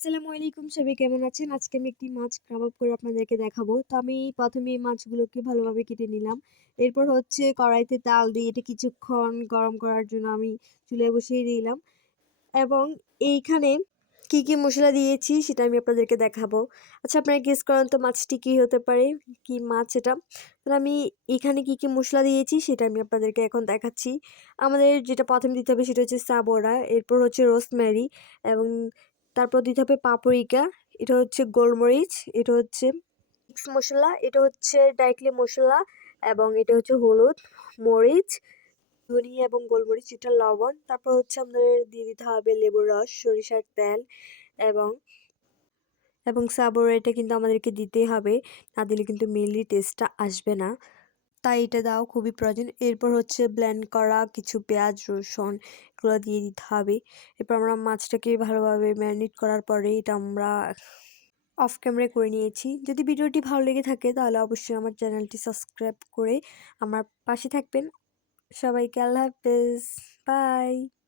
আসসালামু আলাইকুম, সবাই কেমন আছেন? আজকে আমি একটি মাছ কাবাব করে আপনাদেরকে দেখাবো। তো আমি ১ম এই মাছগুলোকে ভালোভাবে কেটে নিলাম। এরপর হচ্ছে কড়াইতে তেল দিয়ে এটা কিছুক্ষণ গরম করার জন্য আমি চুলায় বসিয়ে দিলাম এবং এইখানে কি মসলা দিয়েছি সেটা আমি আপনাদেরকে দেখাবো। আচ্ছা, আপনারা গেস করেন তো মাছটি কি হতে পারে? কি মাছ এটা? তো আমি এখানে কি মসলা দিয়েছি সেটা আমি আপনাদেরকে এখন দেখাচ্ছি। আমাদের যেটা ১ম দিতে হবে সেটা হচ্ছে সাবোরা, এরপর হচ্ছে রোজমেরি এবং তারপর দিতে হবে পাপরিকা, এটা হচ্ছে গোলমরিচ, এটা হচ্ছে মিক্স মসলা, এটা হচ্ছে ডাইরেক্টলি মসলা এবং এটা হচ্ছে হলুদ, মরিচ, ধনিয়া এবং গোলমরিচ, এটা লবণ। তারপর হচ্ছে আমাদের দিয়ে দিতে হবে লেবুর রস, সরিষার তেল এবং সাবোরা, এটা কিন্তু আমাদেরকে দিতেই হবে, না দিলে কিন্তু মেনলি টেস্টটা আসবে না, তাই এটা দেওয়া খুবই প্রয়োজন। এরপর হচ্ছে ব্লেন্ড করা কিছু পেঁয়াজ রসুন এগুলো দিয়ে দিতে হবে। এরপর আমরা মাছটাকে ভালোভাবে ম্যারিনেট করার পরে এটা আমরা অফ ক্যামেরায় করে নিয়েছি। যদি ভিডিওটি ভালো লেগে থাকে তাহলে অবশ্যই আমার চ্যানেলটি সাবস্ক্রাইব করে আমার পাশে থাকবেন। সবাইকে আল্লাহ হাফেজ, বাই।